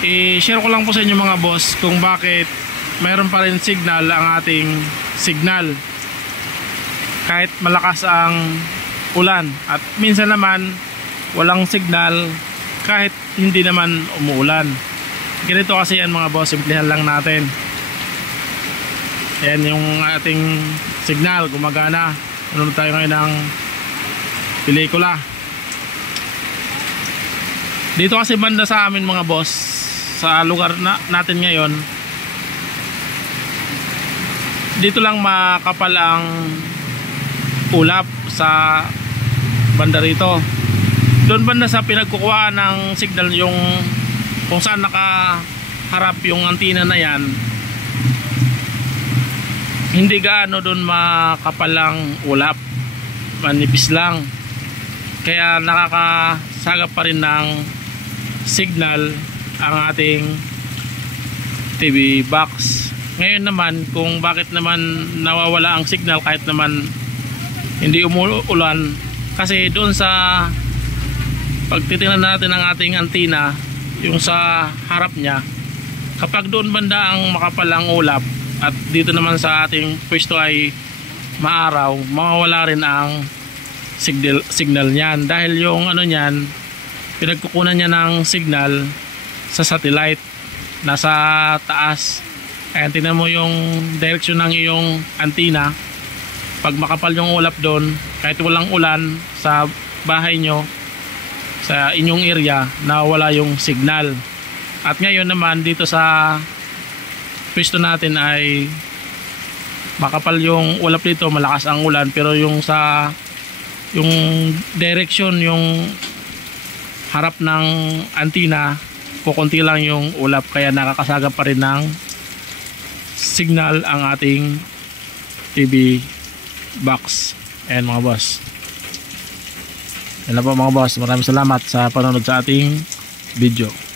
I-share ko lang po sa inyo mga boss kung bakit mayroon pa rin signal ang ating signal kahit malakas ang ulan, at minsan naman walang signal kahit hindi naman umuulan. Ganito kasi yan mga boss, simplihan lang natin. Ayan yung ating signal, gumagana. Nanonood tayo ngayon ng pelikula. Dito kasi banda sa amin mga boss, sa lugar natin ngayon, dito lang makapal ang ulap sa banda rito. Doon banda sa pinagkukuhaan ng signal, yung kung saan nakaharap yung antina na yan, hindi gaano doon makapal ang ulap, manipis lang, kaya nakakasagap pa rin ng signal ang ating TV box. Ngayon naman, kung bakit naman nawawala ang signal kahit naman hindi umuulan, kasi doon sa pagtitingnan natin ang ating antina, yung sa harap niya, kapag doon banda ang makapal ang ulap at dito naman sa ating pwesto ay maaraw, mawawala rin ang signal niyan, dahil yung ano niyan, pinagkukunan niya ng signal sa satellite, nasa taas. Ayan, tingnan mo yung direction ng iyong antina. Pag makapal yung ulap doon, kahit walang ulan sa bahay nyo, sa inyong area, nawala yung signal. At ngayon naman dito sa pwesto natin ay makapal yung ulap dito, malakas ang ulan, pero yung sa yung direction, yung harap ng antina, kukunti lang yung ulap, kaya nakakasagap pa rin ng signal ang ating TV box. Ayan mga boss. Yan na po mga boss, maraming salamat sa panonood sa ating video.